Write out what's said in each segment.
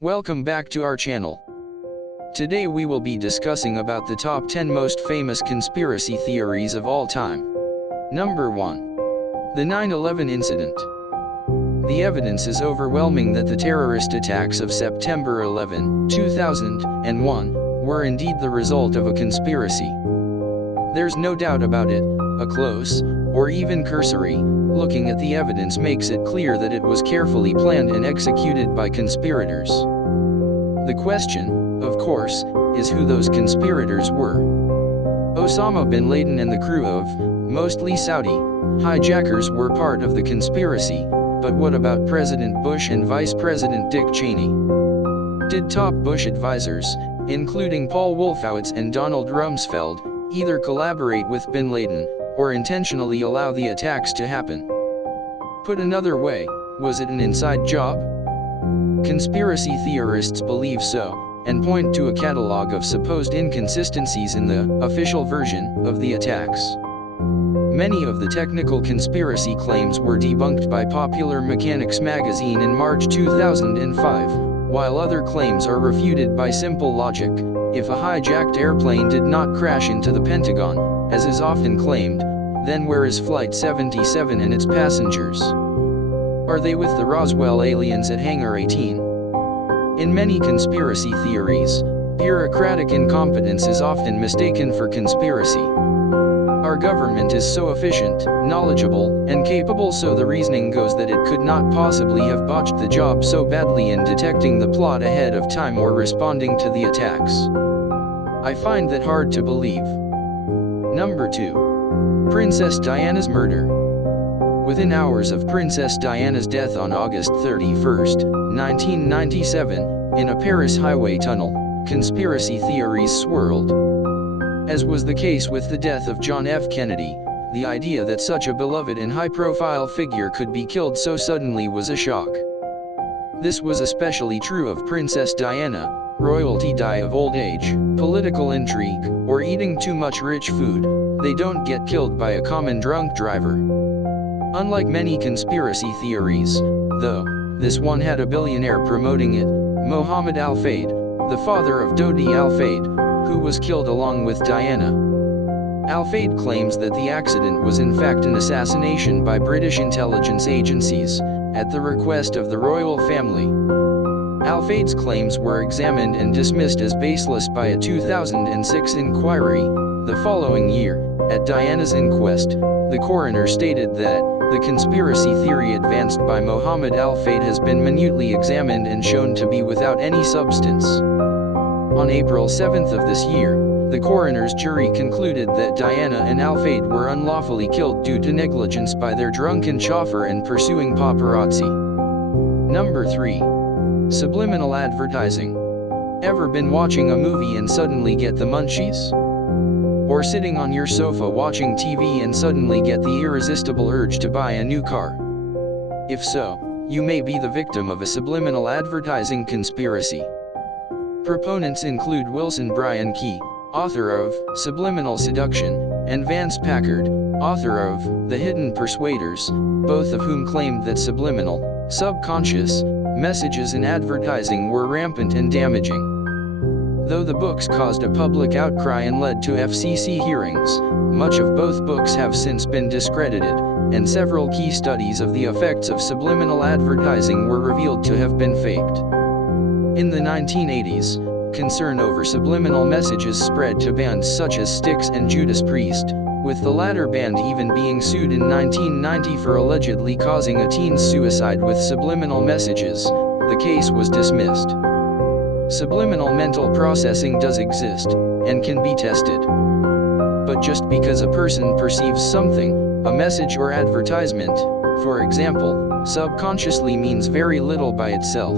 Welcome back to our channel. Today we will be discussing about the top 10 most famous conspiracy theories of all time. Number 1. The 9/11 incident. The evidence is overwhelming that the terrorist attacks of September 11, 2001, were indeed the result of a conspiracy. There's no doubt about it. A close, or even cursory, looking at the evidence makes it clear that it was carefully planned and executed by conspirators. The question, of course, is who those conspirators were. Osama bin Laden and the crew of, mostly Saudi, hijackers were part of the conspiracy, but what about President Bush and Vice President Dick Cheney? Did top Bush advisors, including Paul Wolfowitz and Donald Rumsfeld, either collaborate with bin Laden, or intentionally allow the attacks to happen? Put another way, was it an inside job? Conspiracy theorists believe so, and point to a catalog of supposed inconsistencies in the official version of the attacks. Many of the technical conspiracy claims were debunked by Popular Mechanics magazine in March 2005, while other claims are refuted by simple logic. If a hijacked airplane did not crash into the Pentagon, as is often claimed, then where is Flight 77 and its passengers? Are they with the Roswell aliens at Hangar 18? In many conspiracy theories, bureaucratic incompetence is often mistaken for conspiracy. Our government is so efficient, knowledgeable, and capable, so the reasoning goes that it could not possibly have botched the job so badly in detecting the plot ahead of time or responding to the attacks. I find that hard to believe. Number 2. Princess Diana's murder. Within hours of Princess Diana's death on August 31, 1997, in a Paris highway tunnel, conspiracy theories swirled. As was the case with the death of John F. Kennedy, the idea that such a beloved and high-profile figure could be killed so suddenly was a shock. This was especially true of Princess Diana. Royalty die of old age, political intrigue, or eating too much rich food. They don't get killed by a common drunk driver. Unlike many conspiracy theories, though, this one had a billionaire promoting it, Mohammed Al-Fayed, the father of Dodi Al-Fayed, who was killed along with Diana. Al-Fayed claims that the accident was in fact an assassination by British intelligence agencies, at the request of the royal family. Al-Fayed's claims were examined and dismissed as baseless by a 2006 inquiry. The following year, at Diana's inquest, the coroner stated that the conspiracy theory advanced by Mohammed Al-Fayed has been minutely examined and shown to be without any substance. On April 7 of this year, the coroner's jury concluded that Diana and Al-Fayed were unlawfully killed due to negligence by their drunken chauffeur and pursuing paparazzi. Number 3. Subliminal advertising. Ever been watching a movie and suddenly get the munchies? Or sitting on your sofa watching TV and suddenly get the irresistible urge to buy a new car? If so, you may be the victim of a subliminal advertising conspiracy. Proponents include Wilson Bryan Key, author of Subliminal Seduction, and Vance Packard, author of The Hidden Persuaders, both of whom claimed that subliminal, subconscious, messages in advertising were rampant and damaging. Though the books caused a public outcry and led to FCC hearings, much of both books have since been discredited, and several key studies of the effects of subliminal advertising were revealed to have been faked. In the 1980s, concern over subliminal messages spread to bands such as Styx and Judas Priest, with the latter band even being sued in 1990 for allegedly causing a teen's suicide with subliminal messages. The case was dismissed. Subliminal mental processing does exist, and can be tested. But just because a person perceives something, a message or advertisement, for example, subconsciously means very little by itself.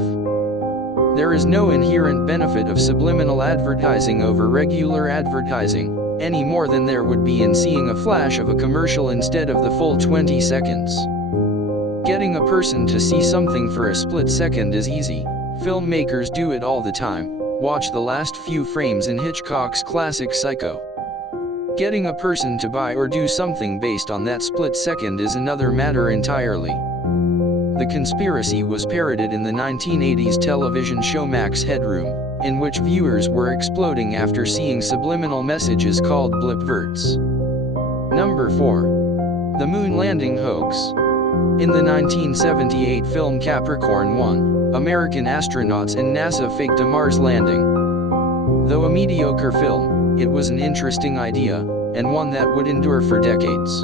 There is no inherent benefit of subliminal advertising over regular advertising, any more than there would be in seeing a flash of a commercial instead of the full 20 seconds. Getting a person to see something for a split second is easy. Filmmakers do it all the time. Watch the last few frames in Hitchcock's classic Psycho. Getting a person to buy or do something based on that split second is another matter entirely. The conspiracy was parroted in the 1980s television show Max Headroom, in which viewers were exploding after seeing subliminal messages called blipverts. Number 4. The Moon Landing Hoax. In the 1978 film Capricorn 1, American astronauts and NASA faked a Mars landing. Though a mediocre film, it was an interesting idea, and one that would endure for decades.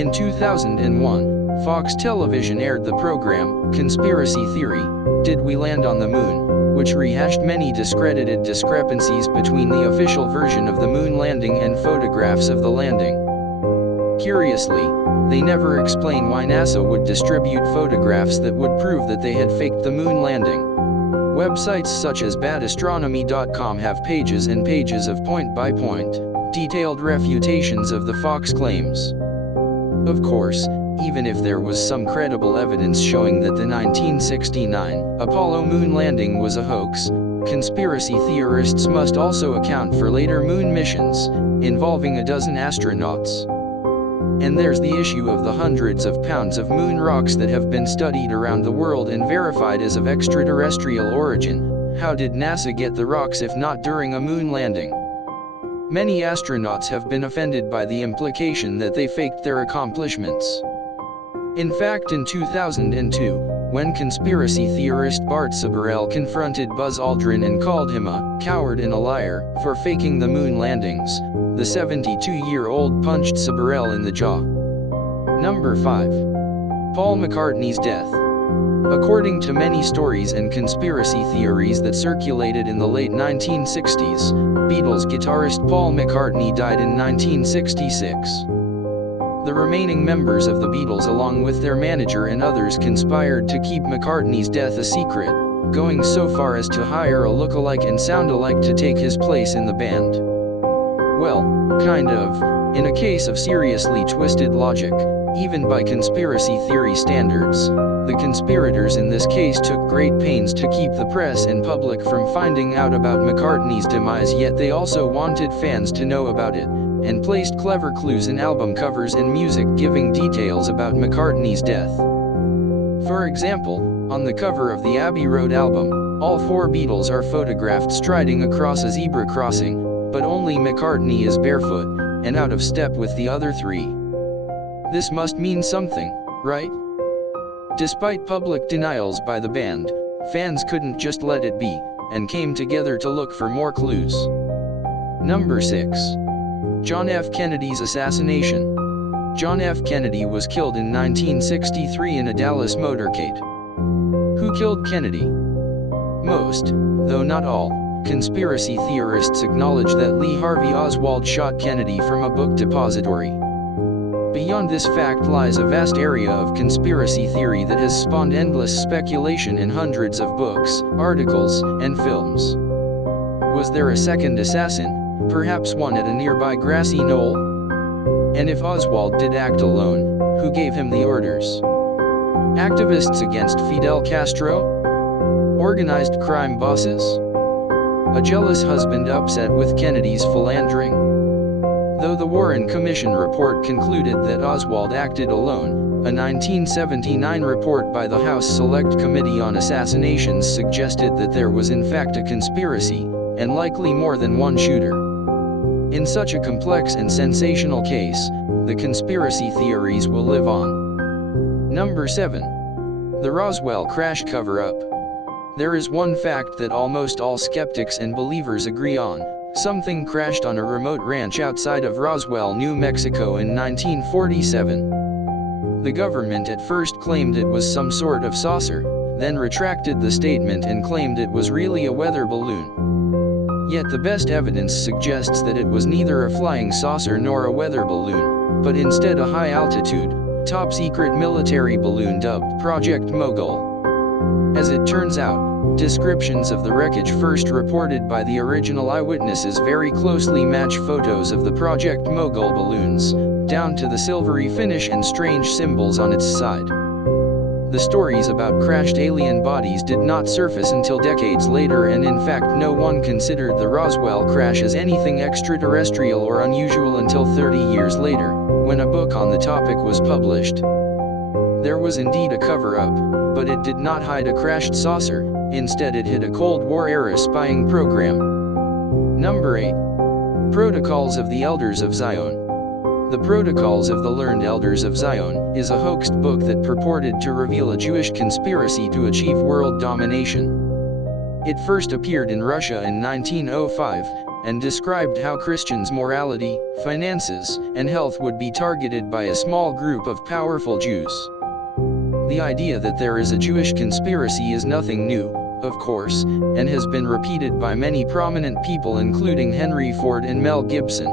In 2001, Fox Television aired the program, Conspiracy Theory, Did We Land on the Moon?, which rehashed many discredited discrepancies between the official version of the moon landing and photographs of the landing. Curiously, they never explain why NASA would distribute photographs that would prove that they had faked the moon landing. Websites such as badastronomy.com have pages and pages of point-by-point, detailed refutations of the Fox claims. Of course, even if there was some credible evidence showing that the 1969 Apollo moon landing was a hoax, conspiracy theorists must also account for later moon missions, involving a dozen astronauts. And there's the issue of the hundreds of pounds of moon rocks that have been studied around the world and verified as of extraterrestrial origin. How did NASA get the rocks if not during a moon landing? Many astronauts have been offended by the implication that they faked their accomplishments. In fact, in 2002, when conspiracy theorist Bart Sabirel confronted Buzz Aldrin and called him a coward and a liar for faking the moon landings, the 72-year-old punched Sabirel in the jaw. Number 5. Paul McCartney's death. According to many stories and conspiracy theories that circulated in the late 1960s, Beatles guitarist Paul McCartney died in 1966. The remaining members of the Beatles, along with their manager and others, conspired to keep McCartney's death a secret, going so far as to hire a look-alike and sound-alike to take his place in the band. Well, kind of, in a case of seriously twisted logic, even by conspiracy theory standards. The conspirators in this case took great pains to keep the press and public from finding out about McCartney's demise, yet they also wanted fans to know about it, and placed clever clues in album covers and music giving details about McCartney's death. For example, on the cover of the Abbey Road album, all 4 Beatles are photographed striding across a zebra crossing, but only McCartney is barefoot, and out of step with the other 3. This must mean something, right? Despite public denials by the band, fans couldn't just let it be, and came together to look for more clues. Number 6. John F. Kennedy's assassination. John F. Kennedy was killed in 1963 in a Dallas motorcade. Who killed Kennedy? Most, though not all, conspiracy theorists acknowledge that Lee Harvey Oswald shot Kennedy from a book depository. Beyond this fact lies a vast area of conspiracy theory that has spawned endless speculation in hundreds of books, articles, and films. Was there a second assassin, perhaps one at a nearby grassy knoll? And if Oswald did act alone, who gave him the orders? Activists against Fidel Castro? Organized crime bosses? A jealous husband upset with Kennedy's philandering? Though the Warren Commission report concluded that Oswald acted alone, a 1979 report by the House Select Committee on Assassinations suggested that there was in fact a conspiracy, and likely more than one shooter. In such a complex and sensational case, the conspiracy theories will live on. Number 7. The Roswell crash cover-up. There is one fact that almost all skeptics and believers agree on. Something crashed on a remote ranch outside of Roswell, New Mexico in 1947. The government at first claimed it was some sort of saucer, then retracted the statement and claimed it was really a weather balloon. Yet the best evidence suggests that it was neither a flying saucer nor a weather balloon, but instead a high-altitude, top-secret military balloon dubbed Project Mogul. As it turns out, descriptions of the wreckage first reported by the original eyewitnesses very closely match photos of the Project Mogul balloons, down to the silvery finish and strange symbols on its side. The stories about crashed alien bodies did not surface until decades later, and in fact no one considered the Roswell crash as anything extraterrestrial or unusual until 30 years later, when a book on the topic was published. There was indeed a cover-up, but it did not hide a crashed saucer, instead it hid a Cold War-era spying program. Number 8. Protocols of the Elders of Zion. The Protocols of the Learned Elders of Zion is a hoaxed book that purported to reveal a Jewish conspiracy to achieve world domination. It first appeared in Russia in 1905, and described how Christians' morality, finances, and health would be targeted by a small group of powerful Jews. The idea that there is a Jewish conspiracy is nothing new, of course, and has been repeated by many prominent people including Henry Ford and Mel Gibson.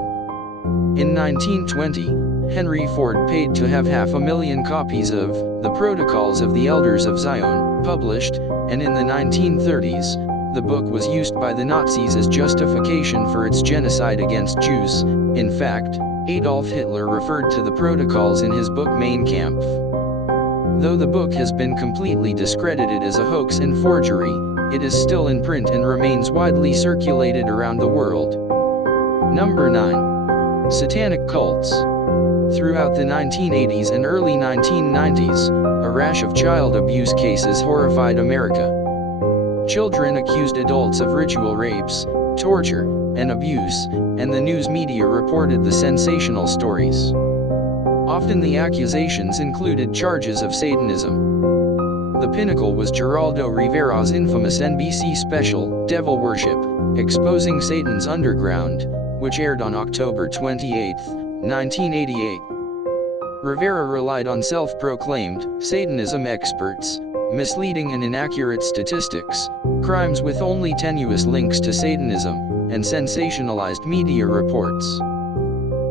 In 1920, Henry Ford paid to have 500,000 copies of The Protocols of the Elders of Zion published, and in the 1930s, the book was used by the Nazis as justification for its genocide against Jews. In fact, Adolf Hitler referred to the protocols in his book Mein Kampf. Though the book has been completely discredited as a hoax and forgery, it is still in print and remains widely circulated around the world. Number 9. Satanic cults. Throughout the 1980s and early 1990s, a rash of child abuse cases horrified America. Children accused adults of ritual rapes, torture, and abuse, and the news media reported the sensational stories. Often the accusations included charges of Satanism. The pinnacle was Geraldo Rivera's infamous NBC special, Devil Worship, Exposing Satan's Underground, which aired on October 28, 1988. Rivera relied on self-proclaimed Satanism experts, misleading and inaccurate statistics, crimes with only tenuous links to Satanism, and sensationalized media reports.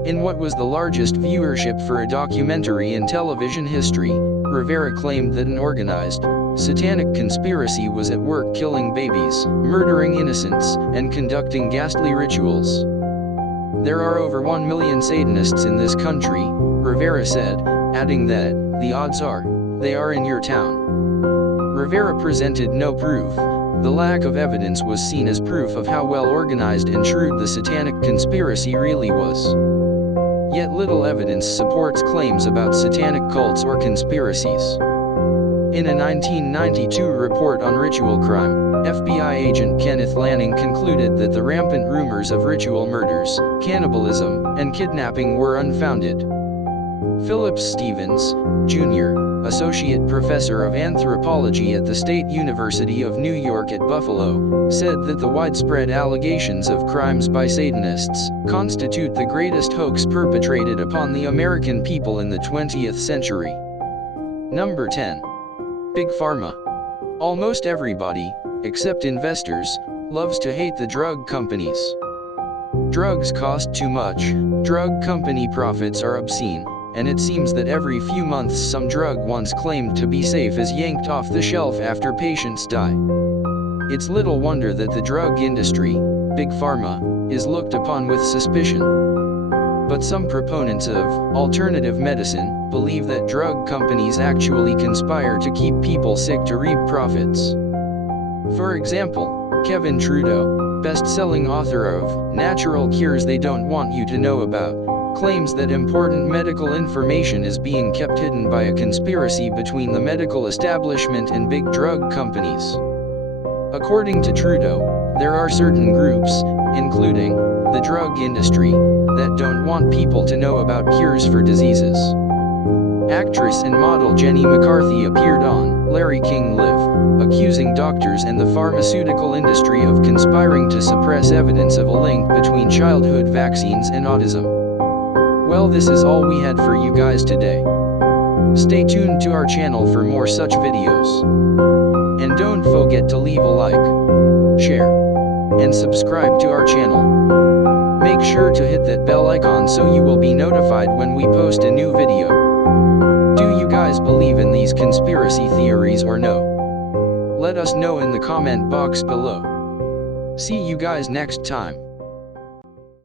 In what was the largest viewership for a documentary in television history, Rivera claimed that an organized, satanic conspiracy was at work killing babies, murdering innocents, and conducting ghastly rituals. There are over 1 million Satanists in this country, Rivera said, adding that, the odds are, they are in your town. Rivera presented no proof. The lack of evidence was seen as proof of how well organized and shrewd the satanic conspiracy really was. Yet little evidence supports claims about satanic cults or conspiracies. In a 1992 report on ritual crime, FBI agent Kenneth Lanning concluded that the rampant rumors of ritual murders, cannibalism, and kidnapping were unfounded. Philip Stevens, Jr., Associate Professor of Anthropology at the State University of New York at Buffalo, said that the widespread allegations of crimes by Satanists constitute the greatest hoax perpetrated upon the American people in the 20th century. Number 10. Big Pharma. Almost everybody, except investors, loves to hate the drug companies. Drugs cost too much, drug company profits are obscene, and it seems that every few months some drug once claimed to be safe is yanked off the shelf after patients die. It's little wonder that the drug industry, Big Pharma, is looked upon with suspicion. But some proponents of alternative medicine believe that drug companies actually conspire to keep people sick to reap profits. For example, Kevin Trudeau, best-selling author of Natural Cures They Don't Want You to Know About, claims that important medical information is being kept hidden by a conspiracy between the medical establishment and big drug companies. According to Trudeau, there are certain groups, including the drug industry, that don't want people to know about cures for diseases. Actress and model Jenny McCarthy appeared on Larry King Live, accusing doctors and the pharmaceutical industry of conspiring to suppress evidence of a link between childhood vaccines and autism. Well, this is all we had for you guys today. Stay tuned to our channel for more such videos. And don't forget to leave a like, share, and subscribe to our channel. Make sure to hit that bell icon so you will be notified when we post a new video. Do you guys believe in these conspiracy theories or no? Let us know in the comment box below. See you guys next time.